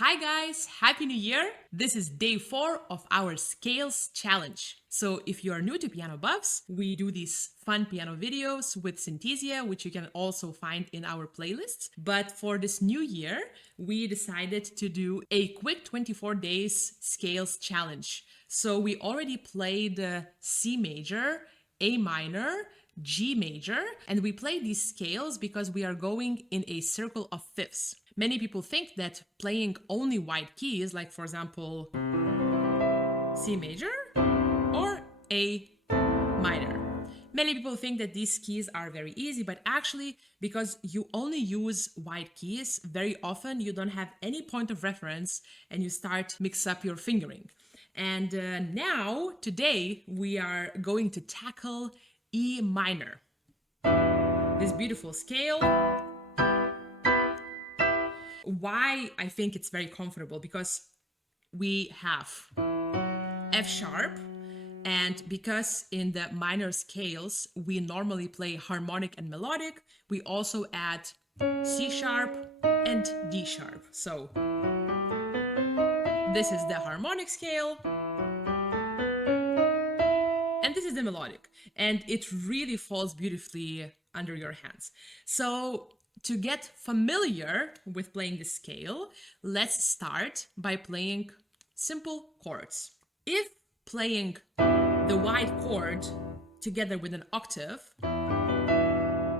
Hi guys, Happy New Year! This is day 4 of our Scales Challenge. So if you are new to PianoBuffs, we do these fun piano videos with Synthesia, which you can also find in our playlists. But for this new year, we decided to do a quick 24 days Scales Challenge. So we already played C major, A minor, G major, and we play these scales because we are going in a circle of fifths. Many people think that playing only white keys, like for example C major or A minor. Many people think that these keys are very easy, but actually, because you only use white keys, very often you don't have any point of reference and you start mix up your fingering. And now, today, we are going to tackle E minor. This beautiful scale. Why I think it's very comfortable? Because we have F sharp, and because in the minor scales we normally play harmonic and melodic, we also add C sharp and D sharp. So this is the harmonic scale, and this is the melodic, and it really falls beautifully under your hands. So to get familiar with playing the scale, let's start by playing simple chords. If playing the white chord together with an octave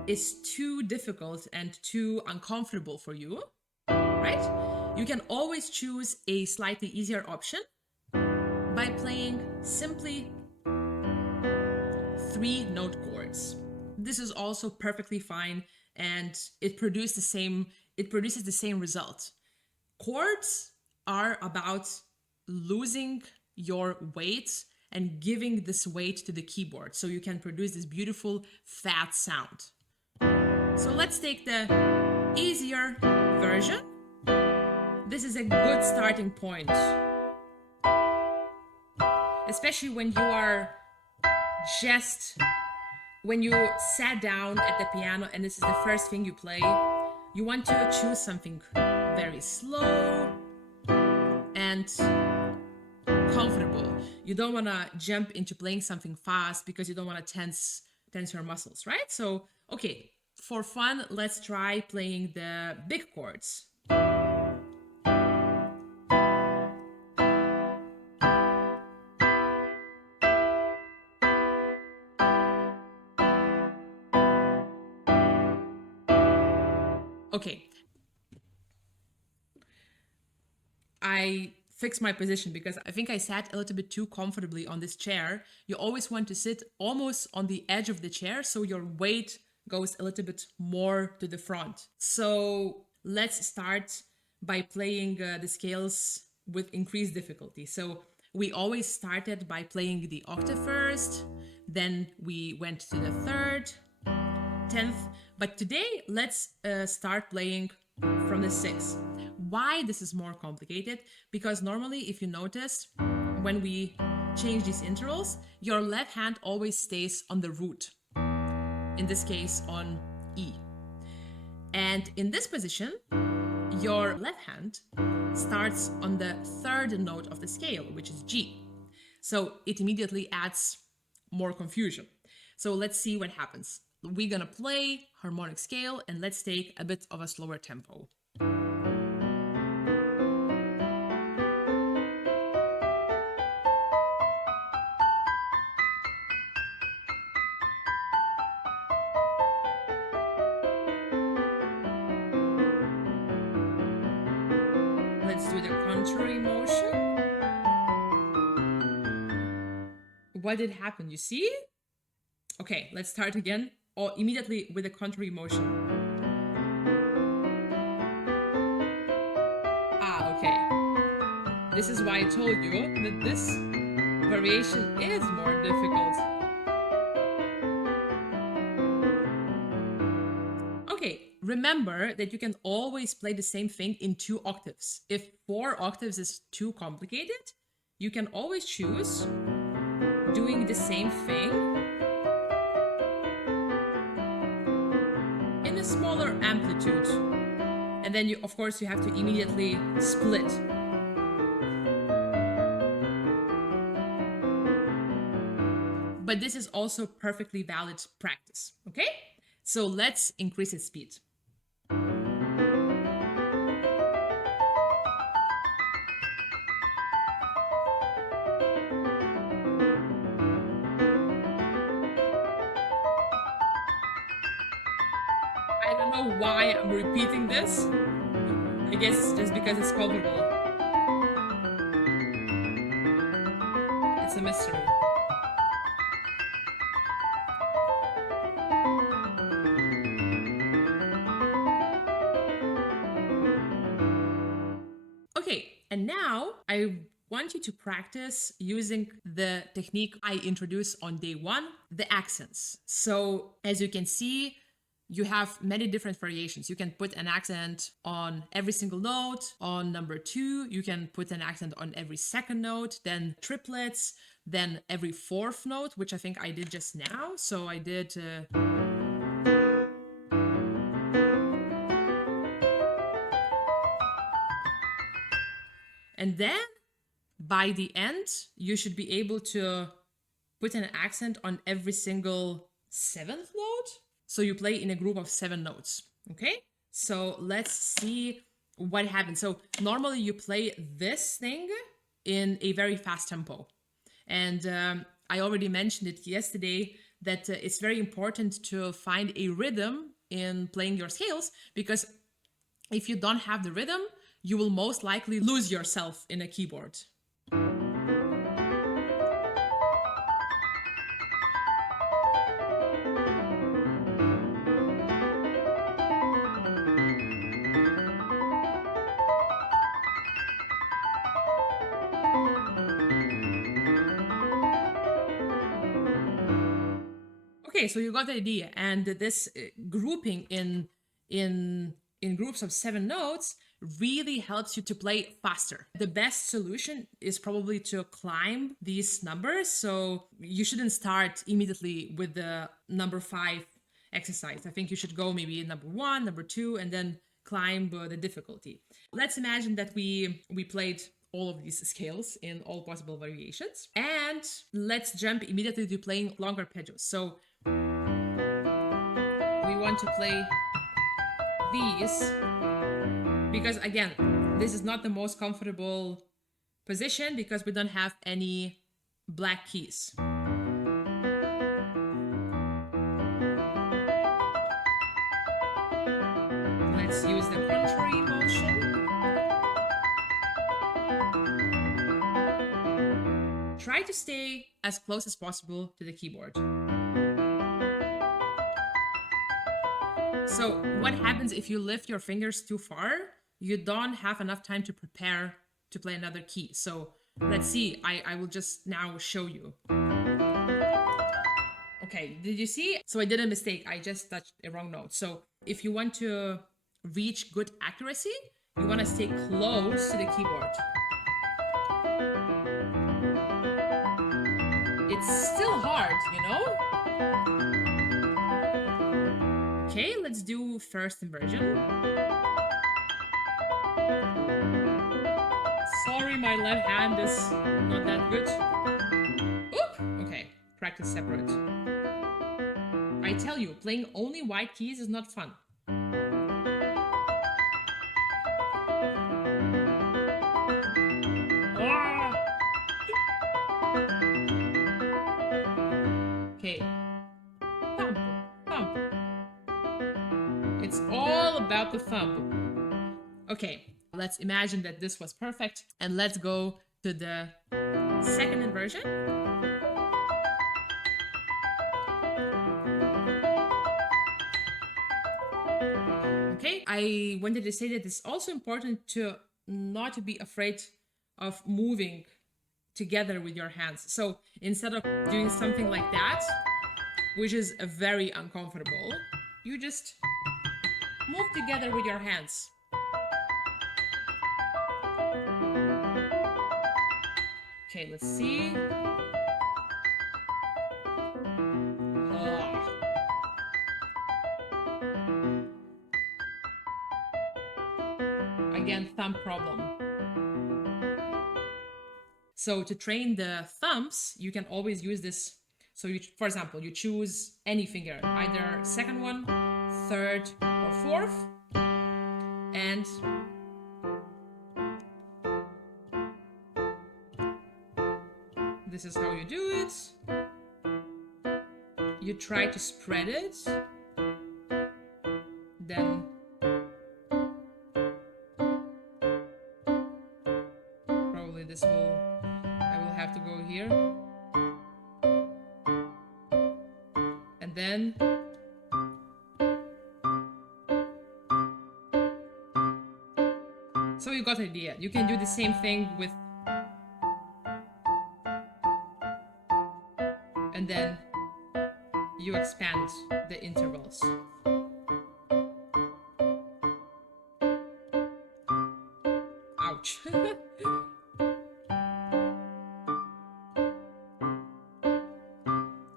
is too difficult and too uncomfortable for you, right? You can always choose a slightly easier option by playing simply 3-note chords. This is also perfectly fine, and it produces the same result. Chords are about losing your weight and giving this weight to the keyboard so you can produce this beautiful fat sound. So let's take the easier version. This is a good starting point, especially when you sat down at the piano and this is the first thing you play. You want to choose something very slow and comfortable. You don't want to jump into playing something fast because you don't want to tense your muscles, right? So, okay, for fun, let's try playing the big chords. Okay. I fixed my position because I think I sat a little bit too comfortably on this chair. You always want to sit almost on the edge of the chair so your weight goes a little bit more to the front. So let's start by playing the scales with increased difficulty. So we always started by playing the octave first, then we went to the third, 10th, but today let's start playing from the 6th. Why this is more complicated? Because normally, if you notice, when we change these intervals, your left hand always stays on the root, in this case on E. And in this position, your left hand starts on the 3rd note of the scale, which is G. So it immediately adds more confusion. So let's see what happens. We're gonna play harmonic scale and let's take a bit of a slower tempo. Let's do the contrary motion. What did happen? You see? Okay, let's start again, or immediately with the contrary motion. Okay. This is why I told you that this variation is more difficult. Okay, remember that you can always play the same thing in 2 octaves. If 4 octaves is too complicated, you can always choose doing the same thing in a smaller amplitude. And then of course you have to immediately split. But this is also perfectly valid practice, okay? So let's increase its speed. I don't know why I'm repeating this. I guess just because it's comfortable. It's a mystery. Okay, and now I want you to practice using the technique I introduced on day one, the accents. So as you can see, you have many different variations. You can put an accent on every single note. On number 2, you can put an accent on every second note, then triplets, then every fourth note, which I think I did just now. So I did... And then by the end, you should be able to put an accent on every single 7th note. So you play in a group of 7 notes, okay? So let's see what happens. So normally you play this thing in a very fast tempo. And I already mentioned it yesterday that it's very important to find a rhythm in playing your scales, because if you don't have the rhythm, you will most likely lose yourself in a keyboard. Okay, so you got the idea, and this grouping in groups of 7 notes really helps you to play faster. The best solution is probably to climb these numbers, so you shouldn't start immediately with the number 5 exercise. I think you should go maybe number 1, number 2, and then climb the difficulty. Let's imagine that we played all of these scales in all possible variations, and let's jump immediately to playing long arpeggios. So we want to play these because, again, this is not the most comfortable position because we don't have any black keys. Let's use the contrary motion. Try to stay as close as possible to the keyboard. So what happens if you lift your fingers too far? You don't have enough time to prepare to play another key. So let's see, I will just now show you. Okay, did you see? So I did a mistake. I just touched a wrong note. So if you want to reach good accuracy, you want to stay close to the keyboard. It's still hard, you know? Okay, let's do first inversion. Sorry, my left hand is not that good. Oop! Okay, practice separate. I tell you, playing only white keys is not fun. Okay. Thumb, thumb. It's all about the thumb. Okay, let's imagine that this was perfect, and let's go to the second inversion. Okay, I wanted to say that it's also important to not to be afraid of moving together with your hands. So instead of doing something like that, which is very uncomfortable, you just move together with your hands. Okay, let's see. Oh. thumb problem. So to train the thumbs, you can always use this. So you, for example, you choose any finger, either second one, third, or fourth, and this is how you do it. You try to spread it, then probably this will, I will have to go here, and then so you got the idea. You can do the same thing with, and then you expand the intervals. Ouch.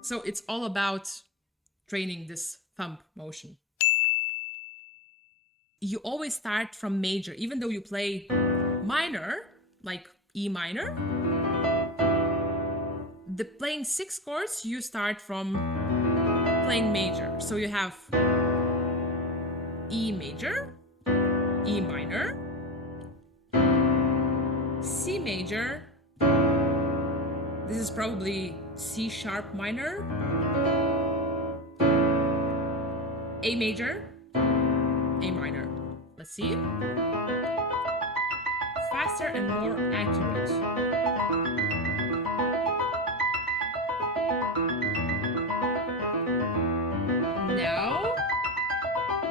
So it's all about training this thumb motion. You always start from major, even though you play minor, like E minor. The playing 6 chords, you start from playing major. So you have E major, E minor, C major. This is probably C sharp minor, A major, A minor. Let's see. Faster and more accurate. Now,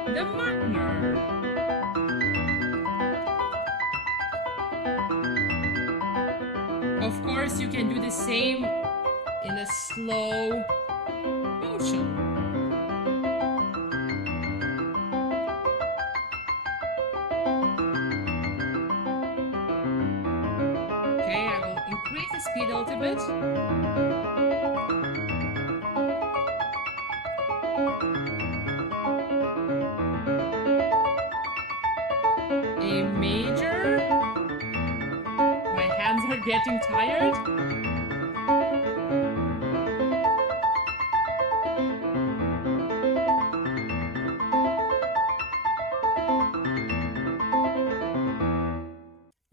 the minor. Of course, you can do the same in a slow motion. Okay, I will increase the speed a little bit. A major. My hands are getting tired.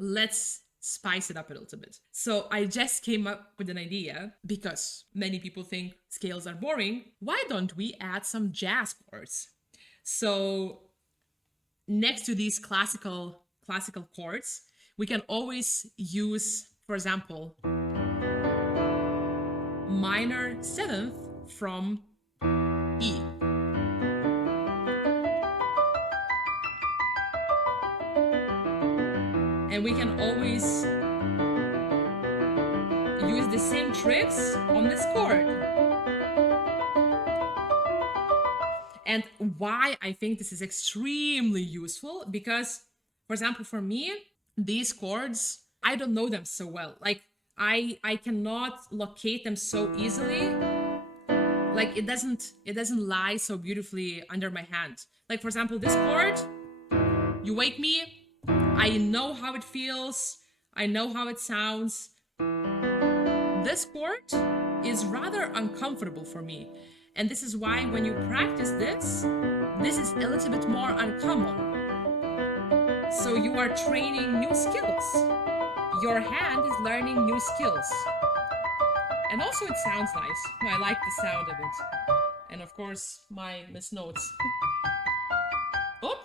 Let's spice it up a little bit. So I just came up with an idea because many people think scales are boring. Why don't we add some jazz chords? So next to these classical chords, we can always use, for example, minor 7th from E. And we can always use the same tricks on this chord. And why I think this is extremely useful, because, for example, for me, these chords, I don't know them so well. Like, I cannot locate them so easily. Like, it doesn't lie so beautifully under my hand. Like, for example, this chord, you wake me, I know how it feels, I know how it sounds. This chord is rather uncomfortable for me. And this is why when you practice this is a little bit more uncommon. So you are training new skills. Your hand is learning new skills. And also it sounds nice. I like the sound of it. And of course, my miss notes. Oop!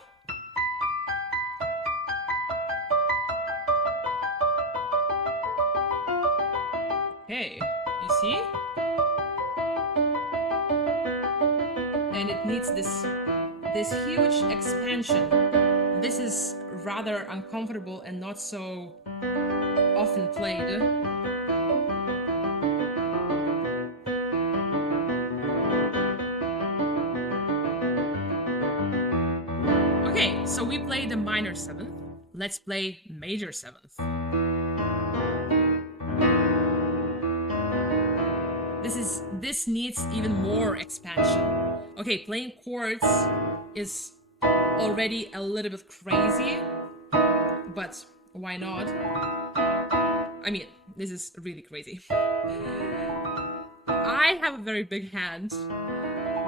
Okay, you see? And it needs this huge expansion. This is rather uncomfortable and not so often played. Okay, so we played the minor 7th. Let's play major 7th. This needs even more expansion. Okay, playing chords is already a little bit crazy, but why not? I mean, this is really crazy. I have a very big hand,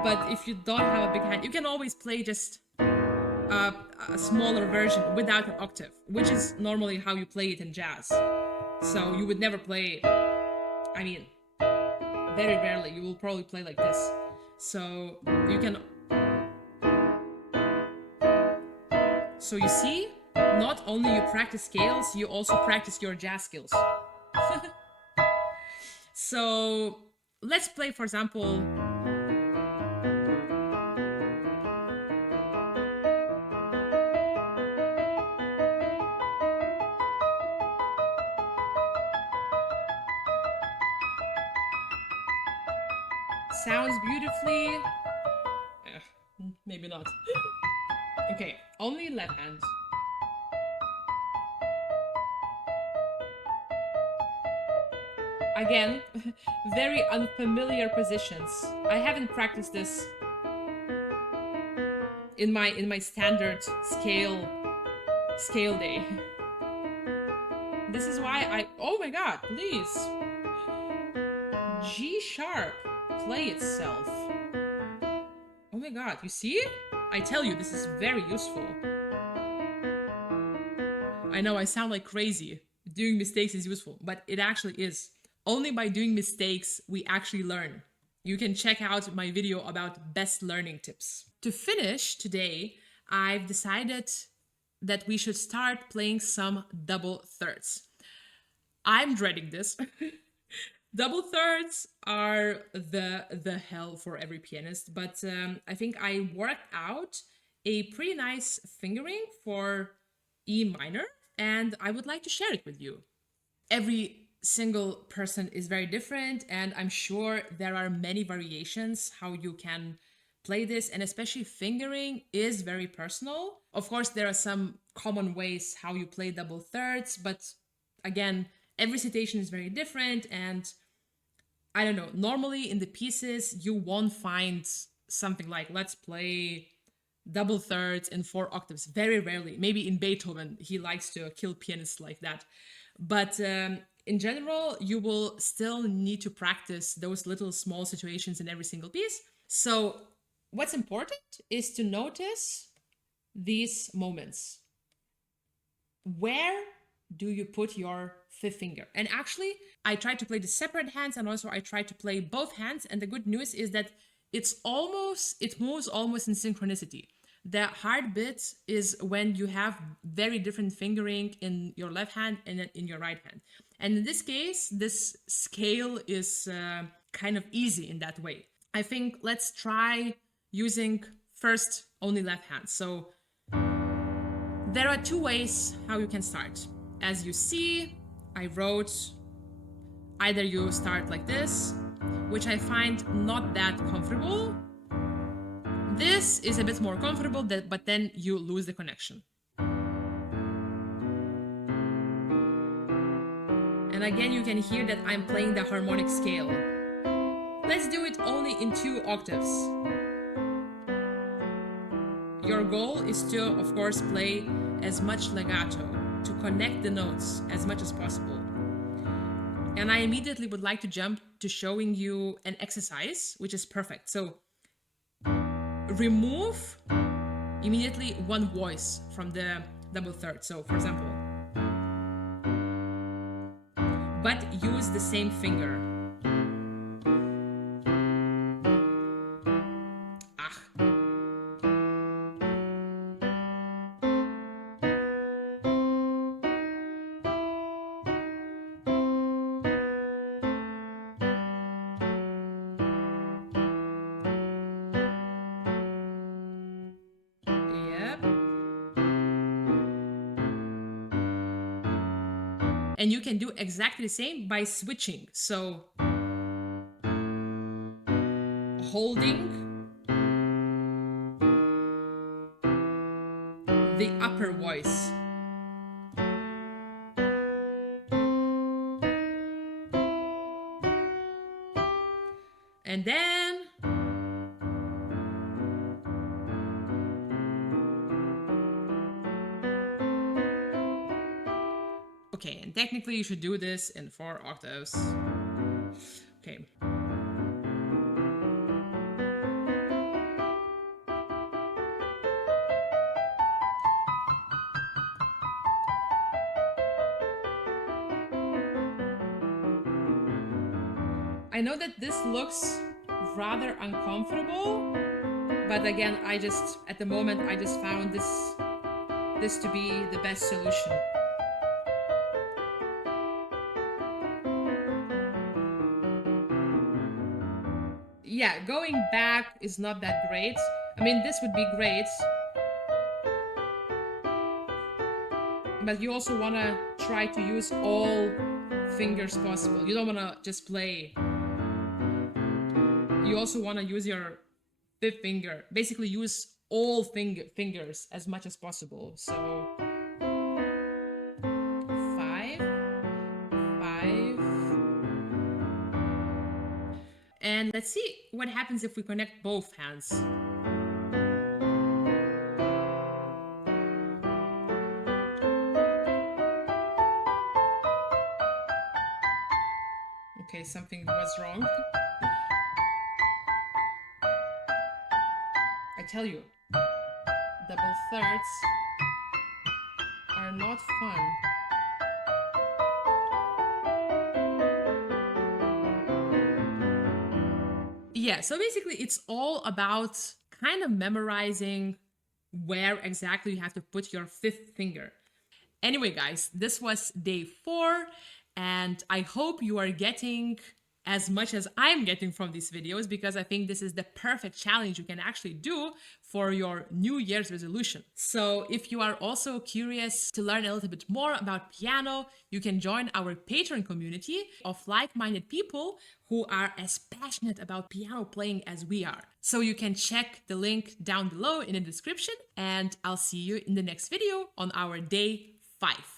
but if you don't have a big hand, you can always play just a smaller version without an octave, which is normally how you play it in jazz. So you would never play, I mean, very rarely, you will probably play like this. So you can, so you see, not only you practice scales, you also practice your jazz skills. So let's play, for example, sounds beautifully. Maybe not. Okay, only left hand. Again, very unfamiliar positions. I haven't practiced this in my standard scale day. This is why I, oh my god, please. G sharp, play itself. Oh my god, you see? I tell you, this is very useful. I know I sound like crazy. Doing mistakes is useful, but it actually is. Only by doing mistakes we actually learn. You can check out my video about best learning tips. To finish today, I've decided that we should start playing some double thirds. I'm dreading this. Double thirds are the hell for every pianist, but I think I worked out a pretty nice fingering for E minor, and I would like to share it with you. Every single person is very different, and I'm sure there are many variations how you can play this, and especially fingering is very personal. Of course, there are some common ways how you play double thirds, but again, every situation is very different, and I don't know, normally in the pieces you won't find something like let's play double thirds in 4 octaves. Very rarely. Maybe in Beethoven he likes to kill pianists like that, but in general, you will still need to practice those little small situations in every single piece. So what's important is to notice these moments. Where do you put your fifth finger? And actually, I try to play the separate hands, and also I try to play both hands. And the good news is that it moves almost in synchronicity. The hard bit is when you have very different fingering in your left hand and in your right hand. And in this case, this scale is kind of easy in that way. I think let's try using first only left hand. So there are 2 ways how you can start. As you see, I wrote either you start like this, which I find not that comfortable. This is a bit more comfortable, but then you lose the connection. And again, you can hear that I'm playing the harmonic scale. Let's do it only in 2 octaves. Your goal is to, of course, play as much legato, to connect the notes as much as possible. And I immediately would like to jump to showing you an exercise, which is perfect. So remove immediately one voice from the double third. So for example, but use the same finger. And you can do exactly the same by switching. So holding the upper voice. And then Okay, and technically you should do this in 4 octaves. Okay. I know that this looks rather uncomfortable, but again, at the moment, I just found this to be the best solution. Yeah, going back is not that great. I mean, this would be great, but you also want to try to use all fingers possible. You don't want to just play. You also want to use your fifth finger. Basically, use all fingers as much as possible. So 5, 5. And let's see what happens if we connect both hands. Okay, something was wrong. I tell you, double thirds are not fun. Yeah, so basically it's all about kind of memorizing where exactly you have to put your fifth finger. Anyway, guys, this was day 4, and I hope you are getting as much as I'm getting from these videos, because I think this is the perfect challenge you can actually do for your New Year's resolution. So if you are also curious to learn a little bit more about piano, you can join our Patreon community of like-minded people who are as passionate about piano playing as we are. So you can check the link down below in the description, and I'll see you in the next video on our day 5.